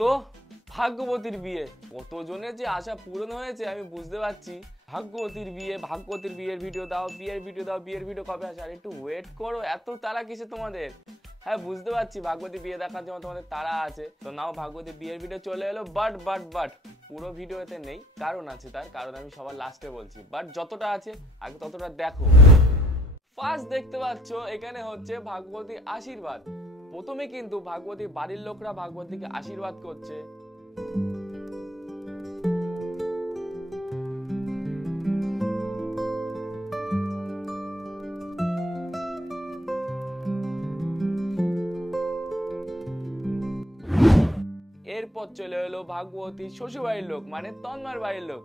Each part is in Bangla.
তো ভাগ্যবতীর বিয়ে, কতজনের যে আশা পূরণ হয়েছে আমি বুঝতে পারছি। ভাগ্যবতীর বিয়ের ভিডিও দাও, বিয়ের ভিডিও কবে আসে? আর একটু ওয়েট করো, এত তাড়া কিসে তোমাদের? হ্যাঁ বুঝতে পারছি ভাগ্যবতী বিয়ে দেখার জন্য তোমাদের তাড়া আছে, তো নাও ভাগ্যবতী বিয়ের ভিডিও চলে এলো। বাট পুরো ভিডিওতে নেই, কারণ আছে, তার কারণ আমি সবার লাস্টে বলছি। বাট যতটা আছে আগে ততটা দেখো। ফার্স্ট দেখতে পাচ্ছ এখানে হচ্ছে ভাগ্যবতীর আশীর্বাদ। প্রথমে কিন্তু ভাগ্যবতীর বাড়ির লোকরা ভাগ্যবতীকে আশীর্বাদ করছে। এরপর চলে এলো ভাগ্যবতীর শ্বশুর বাড়ির লোক, মানে তন্ময়ের বাড়ির লোক।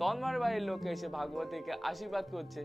তন্ময়ের বাড়ির লোক এসে ভাগ্যবতীকে আশীর্বাদ করছে।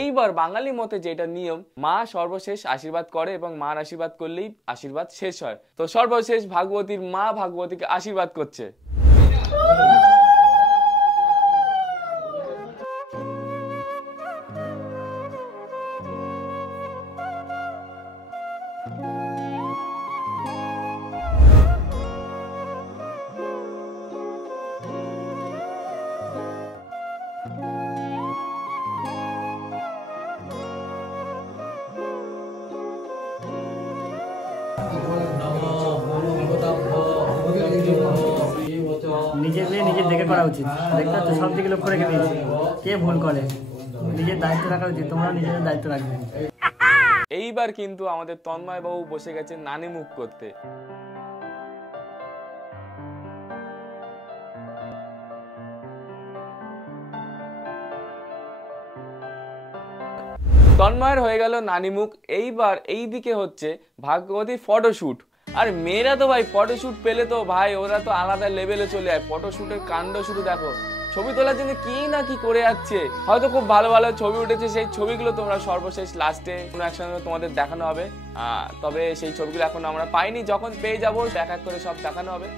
এইবার বাঙালি মতে যেটা নিয়ম, মা সর্বশেষ আশীর্বাদ করে এবং মার আশীর্বাদ করলেই আশীর্বাদ শেষ হয়। তো সর্বশেষ ভাগ্যবতীর মা ভাগ্যবতীকে আশীর্বাদ করছে। নিজের মেয়ে নিজের দেখে করা উচিত। দেখতে পাচ্ছ সব দিকে লক্ষ্য রেখে দিয়েছি, কে ভুল করে। নিজের দায়িত্ব রাখা উচিত, তোমরা নিজেদের দায়িত্ব রাখবে। এইবার কিন্তু আমাদের তন্ময় বাবু বসে গেছে নানি মুখ করতে। তন্ময়ের হয়ে গেল নানিমুখ। এইবার এইদিকে হচ্ছে ভাগ্যবতীর ফটোশুট। আর মেয়েরা তো ভাই ফটোশুট পেলে তো ভাই ওরা তো আলাদা লেভেলে চলে যায়। ফটোশুটের কাণ্ড শুধু দেখো, ছবি তোলার জন্য কি না কি করে যাচ্ছে। হয়তো খুব ভালো ভালো ছবি উঠেছে, সেই ছবিগুলো তোমরা সর্বশেষ লাস্টে কোনো একসঙ্গে তোমাদের দেখানো হবে। তবে সেই ছবিগুলো এখন আমরা পাইনি, যখন পেয়ে যাবো এক এক করে সব দেখানো হবে।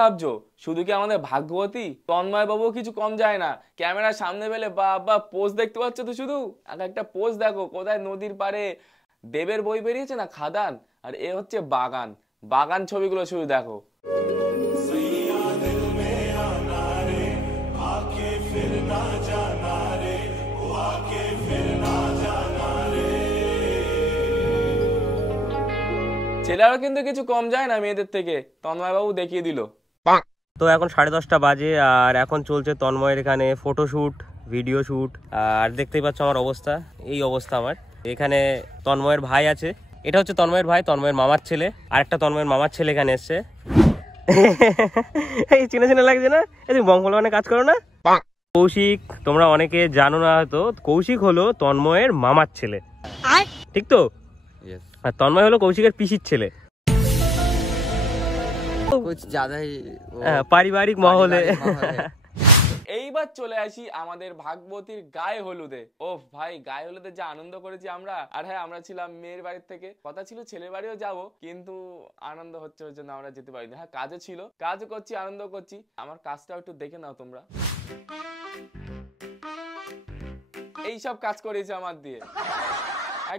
ভাবছো শুধু কি আমাদের ভাগ্যবতী? তন্ময় বাবু কিছু কম যায় না, ক্যামেরার সামনে পেলে বাবা পোজ দেখতে পাচ্ছ তো, শুধু একটা পোজ দেখো। কোথায় নদীর পাড়ে দেবের বই বেরিয়েছে না, খাদান, আর এ হচ্ছে বাগান। বাগান ছবিগুলো শুধু দেখো। ছেলেরা কিন্তু কিছু কম যায় না মেয়েদের থেকে, তন্ময় বাবু দেখিয়ে দিল। তো এখন 10:30 বাজে আর এখন চলছে তন্ময়ের এখানে ফটোশুট, ভিডিও শুট। আর দেখতেই পাচ্ছ আমার অবস্থা, এই অবস্থা আমার। এখানে তন্ময়ের ভাই আছে, এটা হচ্ছে তন্ময়ের ভাই, তন্ময়ের মামার ছেলে। আর একটা তন্ময়ের মামার ছেলে এখানে এসছে। এই চিনা চিনা লাগছে না? তুমি বঙ্গলবানে কাজ করো না? কৌশিক, তোমরা অনেকে জানো না হয়তো, কৌশিক হলো তন্ময়ের মামার ছেলে, ঠিক তো? আর তন্ময় হলো কৌশিকের পিসির ছেলে। कुछ ज्यादा ही পারিবারিক মহলে। এইবার চলে আসি আমাদের ভাগবতীর গায়ে হলুদে। ও ভাই, গায়ে হলুদে যে আনন্দ করেছি আমরা। আর হ্যাঁ, আমরা ছিলাম মেয়ের বাড়ির থেকে, কথা ছিল ছেলের বাড়িও যাব, কিন্তু আনন্দ হচ্ছে ওর জন্য আমরা যেতে পারিনি। হ্যাঁ, কাজও ছিল, কাজও করছি, আনন্দ করছি। আমার কাজটাও একটু দেখে নাও তোমরা। এইসব কাজ করেছে আমার দিয়ে।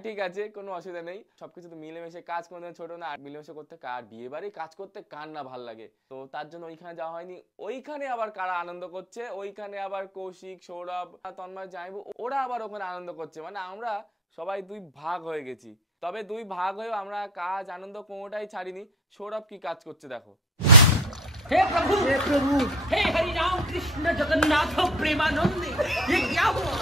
ঠিক আছে, কোনো অসুবিধা নেই, সবকিছু তো মিলেমিশে কাজ করতে ছোট না, আর মিলেমিশে করতে কার বিয়ে বাড়ি কাজ করতে কার না ভাল লাগে। তো তার জন্য ওইখানে যাওয়া হয়নি। ওইখানে আবার কারা আনন্দ করছে, ওইখানে আবার কৌশিক, সৌরভ, তন্ময়, জাইবু, ওরা আবার ওখানে আনন্দ করছে। মানে আমরা সবাই দুই ভাগ হয়ে গেছি। তবে দুই ভাগ হয়েও আমরা কাজ আনন্দ কোনোটাই ছাড়িনি। সৌরভ কি কাজ করছে দেখো। हे प्रभु हे हरि राम कृष्ण जगन्नाथ प्रेमानंद, ये क्या हुआ?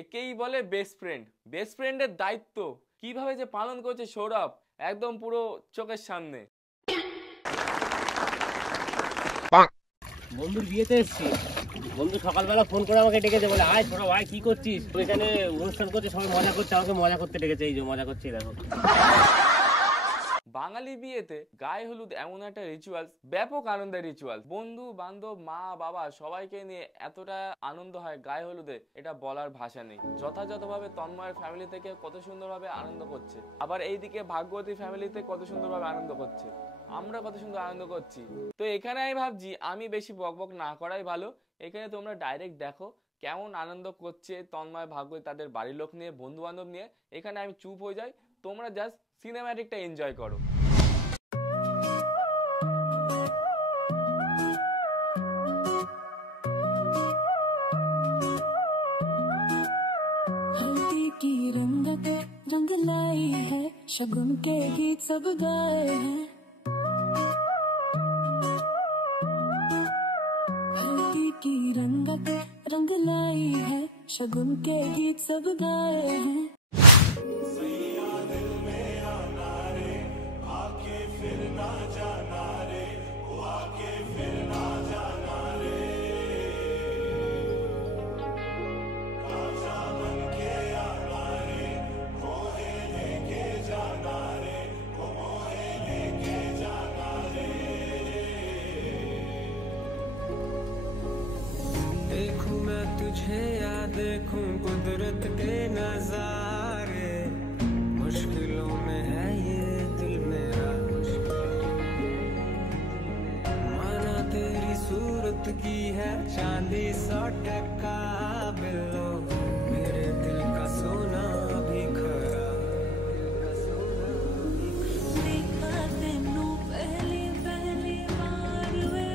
একেই বলে বেস্ট ফ্রেন্ড। বেস্ট ফ্রেন্ডের দায়িত্ব কিভাবে যে পালন করছে সৌরভ, একদম পুরো চোখের সামনে। বন্ধুর বিয়েতে এসেছি, বন্ধু সকালবেলা ফোন করে আমাকে ডেকেছে, বলে আয় ছোট ভাই কি করছিস, তো এখানে অনুষ্ঠান করছে, সবাই মজা করছে, আমাকে মজা করতে ডেকেছে। এই যে মজা করছি দেখো। বাঙালি বিয়েতে গায়ে হলুদ এমন একটা রিচুয়ালস, ব্যাপক আনন্দের রিচুয়াল। বন্ধু বান্ধব, মা বাবা সবাইকে নিয়ে এতটা আনন্দ হয় গায়ে হলুদে, এটা বলার ভাষা নেই। যথাযথভাবে তন্ময়ের ফ্যামিলি থেকে কত সুন্দরভাবে আনন্দ করছে, আবার এইদিকে ভাগ্যবতী ফ্যামিলিতে কত সুন্দরভাবে আনন্দ করছে, আমরা কত সুন্দর আনন্দ করছি। তো এখানে আমি ভাবছি আমি বেশি বকবক না করাই ভালো। এখানে তোমরা ডাইরেক্ট দেখো কেমন আনন্দ করছে তন্ময়, ভাগ্যবতী তাদের বাড়ির লোক নিয়ে, বন্ধু বান্ধব নিয়ে। এখানে আমি চুপ হয়ে যাই, তোমরা জাস্ট সিনেম্যাটিকটা এনজয় করো। हल्दी की रंगत रंग लाई है, शगुन के गीत सब गाए हैं। हल्दी की रंगत रंग लाई है, शगुन के गीत सब गाए हैं। देखूं मैं तुझे या देखूं कुदरत के नजारे, मुश्किलों में है ये दिल मेरा, माना तेरी सूरत की है चांदी 100% बिल्लो, मेरे दिल का सोना भी खरा। देखा तेनू पहली पहली बार वे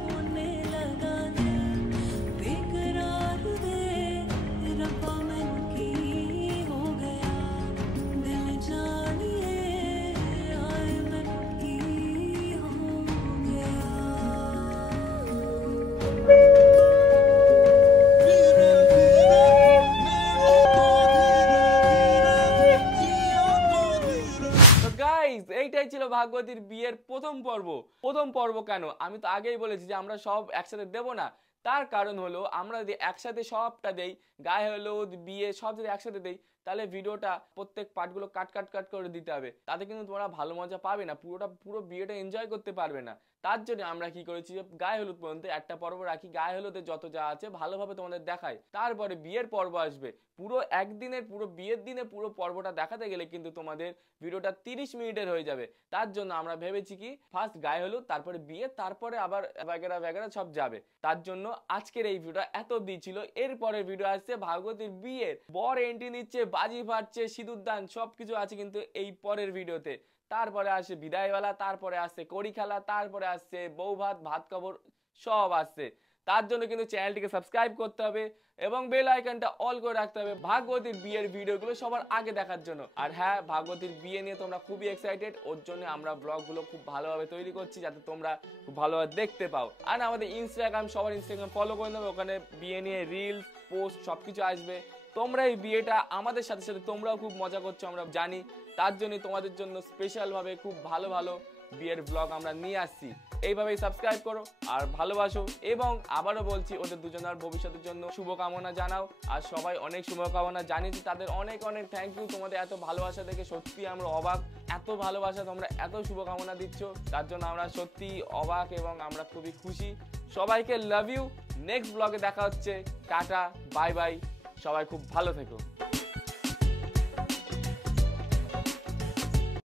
होने लगा दिल बेकरार दे, रब्बा मन की हो गया दिल जानिए, आए मन की हो गया। তো গাইস, এইটাই ছিল ভাগ্যবতীর বিয়ের প্রথম পর্ব। প্রথম পর্ব কেন, আমি তো আগেই বলেছি যে আমরা সব একসাথে দেব না। তার কারণ হলো আমরা যদি একসাথে সবটা দেই, গায়ে হলুদ, বিয়ে সব যদি একসাথে দেই, তাহলে ভিডিওটা প্রত্যেক পার্টগুলো কাট করে দিতে হবে। তাতে কিন্তু তোমরা ভালো মজা পাবে না, পুরো বিয়েটা এনজয় করতে পারবে না। তার জন্য আমরা কি করেছি, যে গায়ে হলুদ পর্যন্ত একটা পর্ব রাখি, গায়ে হলুদে যত যা আছে ভালোভাবে তোমাদের দেখাই, তারপরে বিয়ের পর্ব আসবে। পুরো একদিনের, পুরো বিয়ের দিনে পুরো পর্বটা দেখাতে গেলে কিন্তু তোমাদের ভিডিওটা 30 মিনিটের হয়ে যাবে। তার জন্য আমরা ভেবেছি কি ফার্স্ট গায়ে হলুদ, তারপরে বিয়ে, তারপরে আবার ভ্যাগেরা সব যাবে। তার জন্য আজকের এই ভিডিওটা এত দিয়েছিল। এরপরের ভিডিও আসছে ভাগ্যবতীর বিয়ের, বর এন্ট্রি নিচ্ছে, বাজি ফাটছে, সিঁদুরদান সবকিছু আছে কিন্তু এই পরের ভিডিওতে। তারপরে আসে বিদায়বেলা, তারপরে আসছে কড়ি খেলা, তারপরে আসছে বউ ভাত কবর, সব আসছে। তার জন্য কিন্তু চ্যানেলটিকে সাবস্ক্রাইব করতে হবে এবং বেল আইকনটা অল করে রাখতে হবে ভাগ্যবতীর বিয়ের ভিডিওগুলো সবার আগে দেখার জন্য। আর হ্যাঁ, ভাগ্যবতীর বিয়ে নিয়ে তোমরা খুবই এক্সাইটেড, ওর জন্য আমরা ব্লগগুলো খুব ভালোভাবে তৈরি করছি যাতে তোমরা খুব ভালোভাবে দেখতে পাও। আর আমাদের ইনস্টাগ্রাম, সবার ইনস্টাগ্রাম ফলো করে নেবে, ওখানে বিয়ে নিয়ে রিলস, পোস্ট সবকিছু আসবে। তোমরা এই বিয়েটা আমাদের সাথে সাথে তোমরাও খুব মজা করছো আমরা জানি, তার জন্য তোমাদের জন্য স্পেশাল ভাবে খুব ভালো বিয়ের ব্লগ আমরা নিয়ে আসছি। এইভাবেই সাবস্ক্রাইব করো আর ভালোবাসো, এবং আবারও বলছি ওদের দুজনের ভবিষ্যতের জন্য শুভকামনা জানাও। আর সবাই অনেক শুভকামনা জানিয়েছি, তাদের অনেক অনেক থ্যাংক ইউ। তোমাদের এত ভালোবাসা দেখে সত্যি আমরা অবাক, এত ভালোবাসা, তোমরা এত শুভকামনা দিচ্ছ, তার জন্য আমরা সত্যি অবাক এবং আমরা খুবই খুশি। সবাইকে লাভ ইউ। নেক্সট ব্লগে দেখা হচ্ছে। টাটা, বাই বাই, সবাই খুব ভালো থেকো।